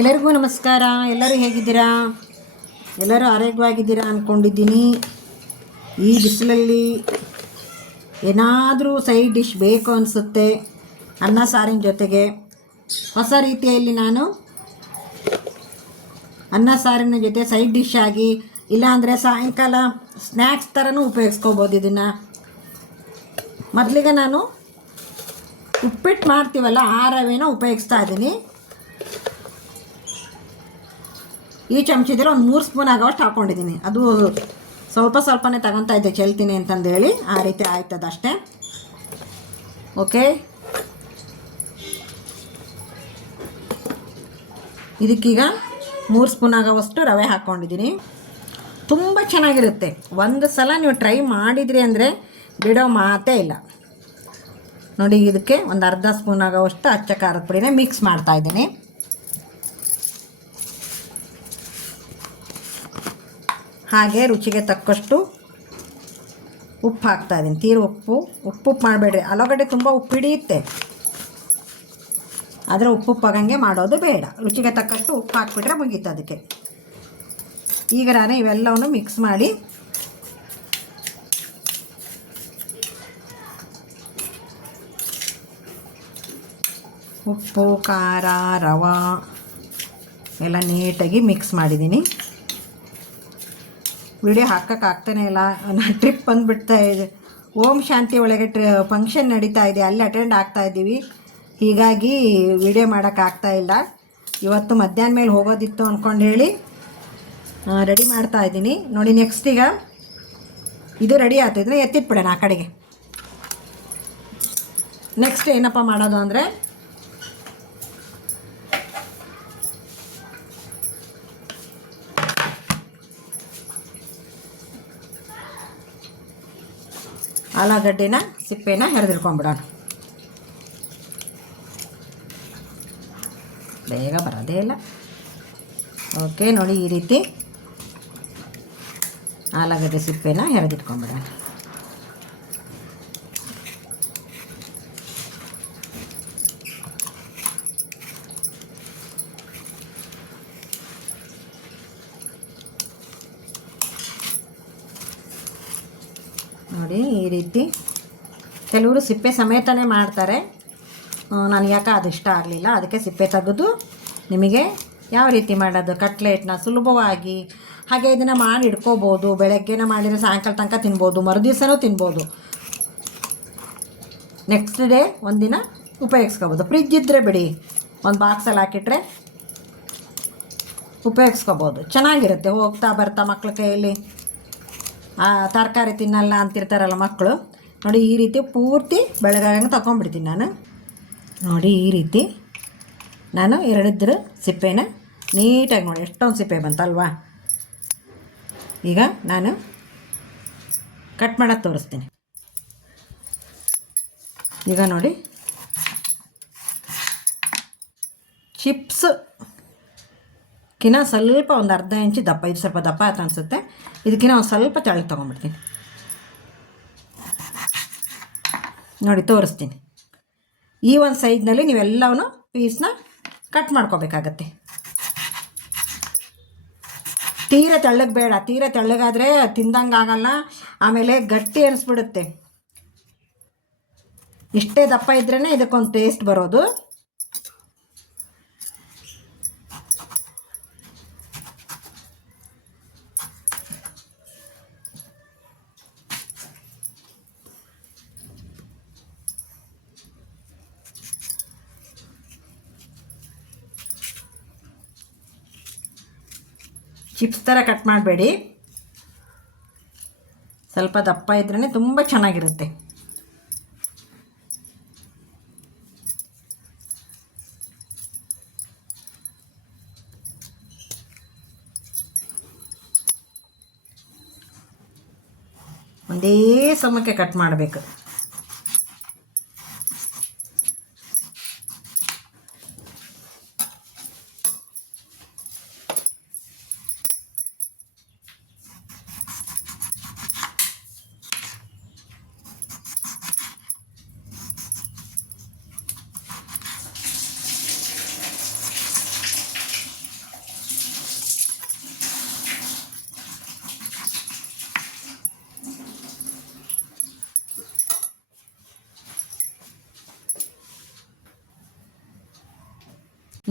ಎಲ್ಲರಿಗೂ ನಮಸ್ಕಾರ. ಎಲ್ಲರೂ ಹೇಗಿದ್ದೀರಾ? ಎಲ್ಲರೂ ಆರೋಗ್ಯವಾಗಿದ್ದೀರಾ ಅಂದ್ಕೊಂಡಿದ್ದೀನಿ ಈ ಬಿಸಿಲಲ್ಲಿ ಏನಾದರೂ ಸೈಡ್ ಡಿಶ್ ಬೇಕು ಅನಿಸುತ್ತೆ ಅನ್ನ ಸಾರಿನ ಜೊತೆಗೆ. ಹೊಸ ರೀತಿಯಲ್ಲಿ ನಾನು ಅನ್ನ ಸಾರಿನ ಜೊತೆ ಸೈಡ್ ಡಿಶ್ ಆಗಿ, ಇಲ್ಲಾಂದರೆ ಸಾಯಂಕಾಲ ಸ್ನ್ಯಾಕ್ಸ್ ಥರನೂ ಉಪಯೋಗಿಸ್ಕೋಬೋದು ಇದನ್ನು. ಮೊದಲಿಗೆ ನಾನು ಉಪ್ಪಿಟ್ಟು ಮಾಡ್ತೀವಲ್ಲ, ಆ ರವೆನ ಉಪಯೋಗಿಸ್ತಾ ಇದ್ದೀನಿ. ಈ ಚಮಚದಲ್ಲಿ ಒಂದು ಮೂರು ಸ್ಪೂನ್ ಆಗೋಷ್ಟು ಹಾಕ್ಕೊಂಡಿದ್ದೀನಿ ಅದು ಸ್ವಲ್ಪ ಸ್ವಲ್ಪನೇ ತಗೊತಾ ಇದ್ದೆ, ಚೆಲ್ತೀನಿ ಅಂತಂದೇಳಿ. ಆ ರೀತಿ ಆಯ್ತದ ಅಷ್ಟೇ ಓಕೆ? ಇದಕ್ಕೀಗ ಮೂರು ಸ್ಪೂನ್ ಆಗೋವಷ್ಟು ರವೆ ಹಾಕ್ಕೊಂಡಿದ್ದೀನಿ ತುಂಬ ಚೆನ್ನಾಗಿರುತ್ತೆ. ಒಂದು ಸಲ ನೀವು ಟ್ರೈ ಮಾಡಿದಿರಿ ಅಂದರೆ ಬಿಡೋ ಮಾತೇ ಇಲ್ಲ. ನೋಡಿ, ಇದಕ್ಕೆ ಒಂದು ಅರ್ಧ ಸ್ಪೂನ್ ಆಗೋವಷ್ಟು ಅಚ್ಚ ಖಾರದ ಪುಡಿನೇ ಮಿಕ್ಸ್ ಮಾಡ್ತಾ ಇದ್ದೀನಿ ಹಾಗೆ ರುಚಿಗೆ ತಕ್ಕಷ್ಟು ಉಪ್ಪು ಹಾಕ್ತಾ ಇದ್ದೀನಿ. ತೀರು ಉಪ್ಪು. ಉಪ್ಪು ಮಾಡಬೇಡ್ರಿ. ಆಲೂಗಡ್ಡೆ ತುಂಬ ಉಪ್ಪು ಹಿಡಿಯುತ್ತೆ. ಆದರೆ ಉಪ್ಪು ಉಪ್ಪಾಗಂಗೆ ಮಾಡೋದು ಬೇಡ. ರುಚಿಗೆ ತಕ್ಕಷ್ಟು ಉಪ್ಪು ಹಾಕ್ಬಿಟ್ರೆ ಮುಗೀತು ಅದಕ್ಕೆ. ಈಗ ನಾನು ಇವೆಲ್ಲವನ್ನು ಮಿಕ್ಸ್ ಮಾಡಿ ಉಪ್ಪು, ಖಾರ, ರವೆ ಎಲ್ಲ ನೀಟಾಗಿ ಮಿಕ್ಸ್ ಮಾಡಿದ್ದೀನಿ. ವಿಡಿಯೋ ಹಾಕಕ್ಕೆ ಆಗ್ತಾನೆ ಇಲ್ಲ. ನಾನು ಟ್ರಿಪ್ ಬಂದುಬಿಡ್ತಾ ಇದೆ. ಓಂ ಶಾಂತಿ ಒಳಗೆ ಟ್ರಿ ಫಂಕ್ಷನ್ ನಡೀತಾ ಇದೆ. ಅಲ್ಲಿ ಅಟೆಂಡ್ ಆಗ್ತಾ ಇದ್ದೀವಿ. ಹೀಗಾಗಿ ವಿಡಿಯೋ ಮಾಡೋಕ್ಕಾಗ್ತಾ ಇಲ್ಲ. ಇವತ್ತು ಮಧ್ಯಾಹ್ನ ಮೇಲೆ ಹೋಗೋದಿತ್ತು ಅಂದ್ಕೊಂಡು ಹೇಳಿ. ರೆಡಿ ಮಾಡ್ತಾ ಇದ್ದೀನಿ. ನೋಡಿ ನೆಕ್ಸ್ಟ್ ಈಗ. ಇದು ರೆಡಿ ಆಗ್ತಿದ್ರೆ ಎತ್ತಿಟ್ಬಿಡೋಣ ಆ ಕಡೆಗೆ. ನೆಕ್ಸ್ಟ್ ಏನಪ್ಪ ಮಾಡೋದು ಅಂದರೆ ಆಲೂಗಡ್ಡೆನ ಸಿಪ್ಪೆನ ಹೆರೆದಿಟ್ಕೊಂಡ್ಬಿಡೋಣ ಬೇಗ ಬರೋದೇ ಇಲ್ಲ. ಓಕೆ ನೋಡಿ ಈ ರೀತಿ ಆಲೂಗಡ್ಡೆ ಸಿಪ್ಪೆನ ಹೆರೆದಿಟ್ಕೊಂಡ್ಬಿಡೋಣ ನೋಡಿ ಈ ರೀತಿ ಕೆಲವರು ಸಿಪ್ಪೆ ಸಮೇತನೇ ಮಾಡ್ತಾರೆ. ನಾನು ಅದು ಇಷ್ಟ ಆಗಲಿಲ್ಲ. ಅದಕ್ಕೆ ಸಿಪ್ಪೆ ತೆಗೆದು ನಿಮಗೆ ಯಾವ ರೀತಿ ಮಾಡೋದು? ಕಟ್ಲೆಟ್ನ ಸುಲಭವಾಗಿ ಹಾಗೆ ಇದನ್ನು ಮಾಡಿ ಇಟ್ಕೋಬೋದು. ಬೆಳಗ್ಗೆನ ಮಾಡಿದರೆ ಸಾಯಂಕಾಲ ತನಕ ತಿನ್ಬೋದು. ಮರುದಿವಸನೂ ತಿನ್ಬೋದು. ನೆಕ್ಸ್ಟ್ ಡೇ ಒಂದಿನ ಉಪಯೋಗಿಸ್ಕೋಬೋದು. ಫ್ರಿಜ್ ಇದ್ದರೆ ಬಿಡಿ. ಒಂದು ಬಾಕ್ಸಲ್ಲಿ ಹಾಕಿಟ್ರೆ ಉಪಯೋಗಿಸ್ಕೋಬೋದು. ಚೆನ್ನಾಗಿರುತ್ತೆ. ಹೋಗ್ತಾ ಬರ್ತಾ ಮಕ್ಕಳ ಕೈಯಲ್ಲಿ. ತರಕಾರಿ ತಿನ್ನಲ್ಲ ಅಂತಿರ್ತಾರಲ್ಲ ಮಕ್ಕಳು. ನೋಡಿ ಈ ರೀತಿ ಪೂರ್ತಿ ಬೆಳಗಾಗಂಗೆ ತಗೊಂಡ್ಬಿಡ್ತೀನಿ ನಾನು. ನೋಡಿ ಈ ರೀತಿ ನಾನು ಎರಡಿದ್ರ ಸಿಪ್ಪೆನ ನೀಟಾಗಿ ನೋಡಿ, ಎಷ್ಟೊಂದು ಸಿಪ್ಪೆ ಬಂತಲ್ವಾ? ಈಗ ನಾನು ಕಟ್ ಮಾಡೋದು ತೋರಿಸ್ತೀನಿ. ಈಗ ನೋಡಿ. ಚಿಪ್ಸ್ ಕಿನ್ನ ಸ್ವಲ್ಪ ಒಂದು ಅರ್ಧ ಇಂಚು ದಪ್ಪ, ಇದು ಸ್ವಲ್ಪ ದಪ್ಪ ಅಂತ ಅನಿಸುತ್ತೆ. ಇದಕ್ಕಿನ್ನ ಒಂದು ಸ್ವಲ್ಪ ತೆಳಗೆ ತೊಗೊಂಡ್ಬಿಡ್ತೀನಿ. ನೋಡಿ, ತೋರಿಸ್ತೀನಿ. ಈ ಒಂದು ಸೈಜ್ನಲ್ಲಿ ನೀವೆಲ್ಲವನ್ನು ಪೀಸ್ನ ಕಟ್ ಮಾಡ್ಕೋಬೇಕಾಗತ್ತೆ. ತೀರ ತೆಳ್ಳಗೆ ಬೇಡ, ತೀರ ತೆಳ್ಳಗಾದರೆ ತಿಂದಂಗೆ ಆಗಲ್ಲ, ಆಮೇಲೆ ಗಟ್ಟಿ ಅನಿಸ್ಬಿಡುತ್ತೆ ಇಷ್ಟೇ ದಪ್ಪ ಇದ್ರೇ ಇದಕ್ಕೊಂದು ಟೇಸ್ಟ್ ಬರೋದು. ಚಿಪ್ಸ್ ಥರ ಕಟ್ ಮಾಡಬೇಡಿ. ಸ್ವಲ್ಪ ದಪ್ಪ ಇದ್ರೇ ತುಂಬ ಚೆನ್ನಾಗಿರುತ್ತೆ. ಒಂದೇ ಸಮಕ್ಕೆ ಕಟ್ ಮಾಡಬೇಕು.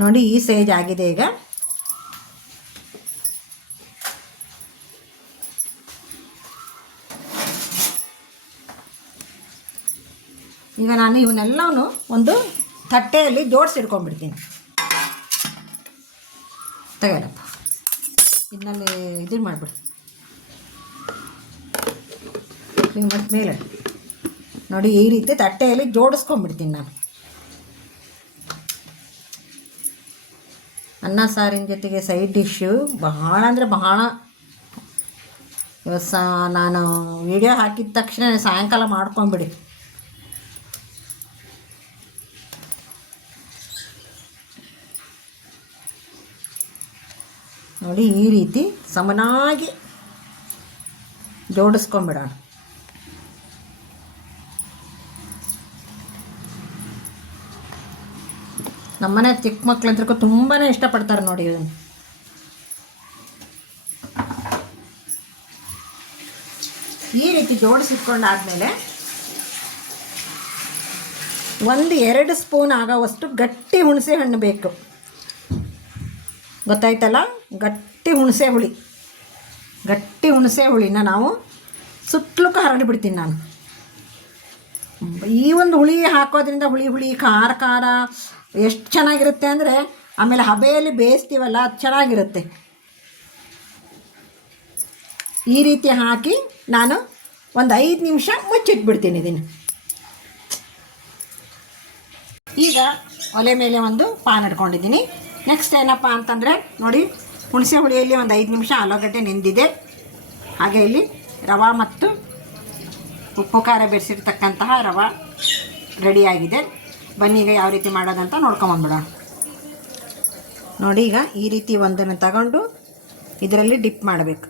ನೋಡಿ ಈ ಸೈಜ್ ಆಗಿದೆ ಈಗ. ಈಗ ನಾನು ಇವನ್ನೆಲ್ಲವೂ ಒಂದು ತಟ್ಟೆಯಲ್ಲಿ ಜೋಡಿಸಿಡ್ಕೊಂಡ್ಬಿಡ್ತೀನಿ ತಗೊಳಪ್ಪ ಇದನ್ನಲ್ಲಿ ಇದನ್ನು ಮಾಡಿಬಿಡು. ಹಿಂಗೆ ಮತ್ತೆ ಮೇಲೆ. ನೋಡಿ ಈ ರೀತಿ ತಟ್ಟೆಯಲ್ಲಿ ಜೋಡಿಸ್ಕೊಂಡ್ಬಿಡ್ತೀನಿ ನಾನು. ಅನ್ನ ಸಾರಿನ ಜೊತೆಗೆ ಸೈಡ್ ಡಿಶ್ಶು ಬಹಳ ಅಂದರೆ ಬಹಳ. ಇವತ್ತು ನಾನು ವಿಡಿಯೋ ಹಾಕಿದ ತಕ್ಷಣ ಸಾಯಂಕಾಲ ಮಾಡ್ಕೊಂಬಿಡಿ. ನೋಡಿ ಈ ರೀತಿ ಸಮನಾಗಿ ಜೋಡಿಸ್ಕೊಂಬಿಡೋಣ. ನಮ್ಮನೆ ಚಿಕ್ಕ ಮಕ್ಳಂದ್ರೂ ತುಂಬಾ ಇಷ್ಟಪಡ್ತಾರೆ ನೋಡಿ ಇದನ್ನು. ಈ ರೀತಿ ಜೋಡಿಸಿಟ್ಕೊಂಡಾದ್ಮೇಲೆ ಒಂದು ಎರಡು ಸ್ಪೂನ್ ಆಗೋವಷ್ಟು ಗಟ್ಟಿ ಹುಣಸೆ ಹಣ್ಣು ಬೇಕು. ಗೊತ್ತಾಯ್ತಲ್ಲ? ಗಟ್ಟಿ ಹುಣಸೆ ಹುಳಿ. ಗಟ್ಟಿ ಹುಣಸೆ ಹುಳಿನ ನಾವು ಸುತ್ತಲೂ ಹರಡಿಬಿಡ್ತೀನಿ ನಾನು. ಈ ಒಂದು ಹುಳಿ ಹಾಕೋದ್ರಿಂದ ಹುಳಿ ಹುಳಿ, ಖಾರ ಖಾರ ಎಷ್ಟು ಚೆನ್ನಾಗಿರುತ್ತೆ ಅಂದರೆ ಆಮೇಲೆ ಹಬೆಯಲ್ಲಿ ಬೇಯಿಸ್ತೀವಲ್ಲ ಅದು ಚೆನ್ನಾಗಿರುತ್ತೆ. ಈ ರೀತಿ ಹಾಕಿ ನಾನು ಒಂದು ಐದು ನಿಮಿಷ ಮುಚ್ಚಿಟ್ಬಿಡ್ತೀನಿ ಇದನ್ನು. ಈಗ ಒಲೆ ಮೇಲೆ ಒಂದು ಪಾನ್ ಇಟ್ಕೊಂಡಿದ್ದೀನಿ. ನೆಕ್ಸ್ಟ್ ಏನಪ್ಪ ಅಂತಂದರೆ ನೋಡಿ, ಹುಣಸೆ ಹುಳಿಯಲ್ಲಿ ಒಂದು ಐದು ನಿಮಿಷ ಆಲೂಗಡ್ಡೆ ನೆಂದಿದೆ. ಹಾಗೆ ಇಲ್ಲಿ ರವೆ ಮತ್ತು ಉಪ್ಪು ಖಾರ ಬೆರೆಸಿರ್ತಕ್ಕಂತಹ ರವೆ ರೆಡಿಯಾಗಿದೆ. ಬನ್ನಿ ಈಗ ಯಾವ ರೀತಿ ಮಾಡೋದಂತ ನೋಡ್ಕೊಂಬಂದ್ಬಿಡೋಣ ನೋಡಿ ಈಗ ಈ ರೀತಿ ಒಂದನ್ನು ತಗೊಂಡು ಇದರಲ್ಲಿ ಡಿಪ್ ಮಾಡಬೇಕು.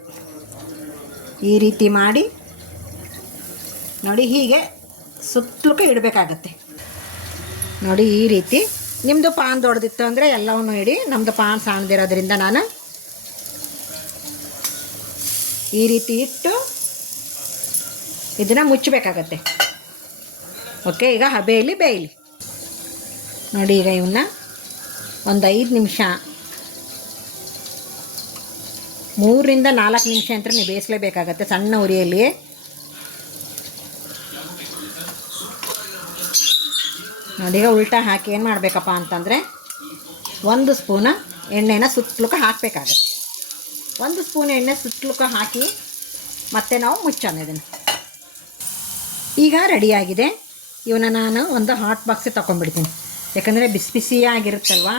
ಈ ರೀತಿ ಮಾಡಿ ನೋಡಿ ಹೀಗೆ ಸುತ್ತಲೂ ಇಡಬೇಕಾಗತ್ತೆ. ನೋಡಿ ಈ ರೀತಿ ನಿಮ್ಮದು ಪಾನ್ ದೊಡ್ದಿತ್ತು ಅಂದರೆ ಎಲ್ಲವನ್ನು ಇಡಿ ನಮ್ಮದು ಪಾನ್ ಸಣ್ಣದಿರೋದ್ರಿಂದ ನಾನು ಈ ರೀತಿ ಇಟ್ಟು ಇದನ್ನು ಮುಚ್ಚಬೇಕಾಗತ್ತೆ. ಓಕೆ ಈಗ ಹಬೆಯಲ್ಲಿ ಬೇಯಲಿ. ನೋಡಿ ಈಗ ಇವನ್ನ ಒಂದು ಐದು ನಿಮಿಷ. ಮೂರರಿಂದ ನಾಲ್ಕು ನಿಮಿಷ ಅಂತ ನೀವು ಬೇಯಿಸಲೇಬೇಕಾಗತ್ತೆ ಸಣ್ಣ ಉರಿಯಲ್ಲಿ. ನೋಡಿ, ಈಗ ಉಲ್ಟಾ ಹಾಕಿ ಏನು ಮಾಡಬೇಕಪ್ಪ ಅಂತಂದರೆ ಒಂದು ಸ್ಪೂನ ಎಣ್ಣೆನ ಸುತ್ತಲಕ್ಕ ಹಾಕಬೇಕಾಗತ್ತೆ. ಒಂದು ಸ್ಪೂನ್ ಎಣ್ಣೆ ಸುತ್ತಲಕ್ಕ ಹಾಕಿ ಮತ್ತೆ ನಾವು ಮುಚ್ಚೋಣ ಇದನ್ನು. ಈಗ ರೆಡಿಯಾಗಿದೆ. ಇವನ್ನ ನಾನು ಒಂದು ಹಾಟ್ ಬಾಕ್ಸಿಗೆ ತೊಗೊಂಡ್ಬಿಡ್ತೀನಿ ಯಾಕಂದರೆ ಬಿಸಿ ಬಿಸಿಯಾಗಿರುತ್ತಲ್ವಾ?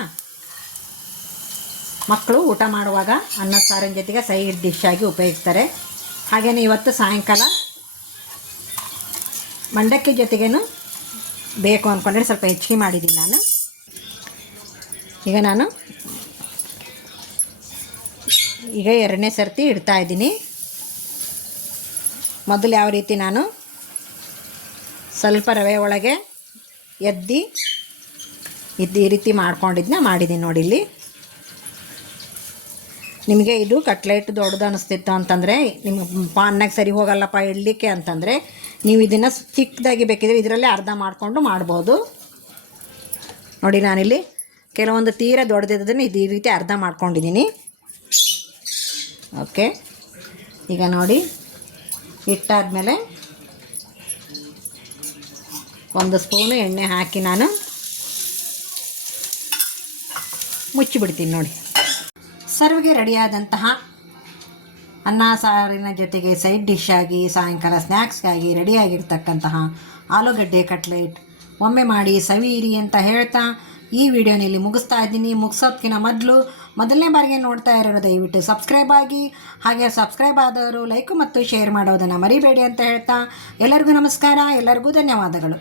ಮಕ್ಕಳು ಊಟ ಮಾಡುವಾಗ ಅನ್ನ ಸಾರಿನ ಜೊತೆಗೆ ಸೈಡ್ ಡಿಶ್ ಆಗಿ ಉಪಯೋಗಿಸ್ತಾರೆ. ಹಾಗೆಯೇ ಇವತ್ತು ಸಾಯಂಕಾಲ ಮಂಡಕ್ಕಿ ಜೊತೆಗೇನು ಬೇಕು ಅಂದ್ಕೊಂಡ್ರೆ ಸ್ವಲ್ಪ ಹೆಚ್ಚಿಗೆ ಮಾಡಿದ್ದೀನಿ ನಾನು. ಈಗ ನಾನು ಈಗ ಎರಡನೇ ಸರ್ತಿ ಇಡ್ತಾ ಇದ್ದೀನಿ. ಮೊದಲು ಯಾವ ರೀತಿ ನಾನು ಸ್ವಲ್ಪ ರವೆ ಒಳಗೆ ಎದ್ದಿ ಇದು ಈ ರೀತಿ ಮಾಡ್ಕೊಂಡಿದ್ದನ್ನ ಮಾಡಿದ್ದೀನಿ ನೋಡಿ ಇಲ್ಲಿ. ನಿಮಗೆ ಇದು ಕಟ್ಲೆಟ್ ದೊಡ್ಡದು ಅನಿಸ್ತಿತ್ತು ಅಂತಂದರೆ ನಿಮ್ಮ ಪಾನ್ನಾಗ ಸರಿ ಹೋಗಲ್ಲಪ್ಪ ಇಡಲಿಕ್ಕೆ ಅಂತಂದರೆ, ನೀವು ಇದನ್ನು ಚಿಕ್ಕದಾಗಿ ಬೇಕಿದ್ರೆ ಇದರಲ್ಲೇ ಅರ್ಧ ಮಾಡಿಕೊಂಡು ಮಾಡ್ಬೋದು. ನೋಡಿ ನಾನಿಲ್ಲಿ ಕೆಲವೊಂದು ತೀರ ದೊಡ್ಡದಿದ್ದನ್ನು ಇದು ಈ ರೀತಿ ಅರ್ಧ ಮಾಡ್ಕೊಂಡಿದ್ದೀನಿ ಓಕೆ. ಈಗ ನೋಡಿ, ಇಟ್ಟಾದಮೇಲೆ ಒಂದು ಸ್ಪೂನು ಎಣ್ಣೆ ಹಾಕಿ ನಾನು ಮುಚ್ಚಿಬಿಡ್ತೀನಿ ನೋಡಿ. ಸರ್ವ್ಗೆ ರೆಡಿಯಾದಂತಹ ಅನ್ನ ಸಾರಿನ ಜೊತೆಗೆ ಸೈಡ್ ಡಿಶ್ ಆಗಿ ಸಾಯಂಕಾಲ ಸ್ನ್ಯಾಕ್ಸ್ಗಾಗಿ ರೆಡಿಯಾಗಿರ್ತಕ್ಕಂತಹ ಆಲೂಗಡ್ಡೆ ಕಟ್ಲೆಟ್ ಒಮ್ಮೆ ಮಾಡಿ ಸವಿಯಿರಿ ಅಂತ ಹೇಳ್ತಾ ಈ ವಿಡಿಯೋನಲ್ಲಿ ಮುಗಿಸ್ತಾ ಇದ್ದೀನಿ. ಮುಗಿಸೋದಕ್ಕಿಂತ ಮೊದಲು ಮೊದಲನೇ ಬಾರಿಗೆ ನೋಡ್ತಾ ಇರೋರು ದಯವಿಟ್ಟು ಸಬ್ಸ್ಕ್ರೈಬ್ ಆಗಿ, ಹಾಗೆ ಸಬ್ಸ್ಕ್ರೈಬ್ ಆದವರು ಲೈಕ್ ಮತ್ತು ಶೇರ್ ಮಾಡೋದನ್ನು ಮರಿಬೇಡಿ ಅಂತ ಹೇಳ್ತಾ ಎಲ್ಲರಿಗೂ ನಮಸ್ಕಾರ, ಎಲ್ಲರಿಗೂ ಧನ್ಯವಾದಗಳು.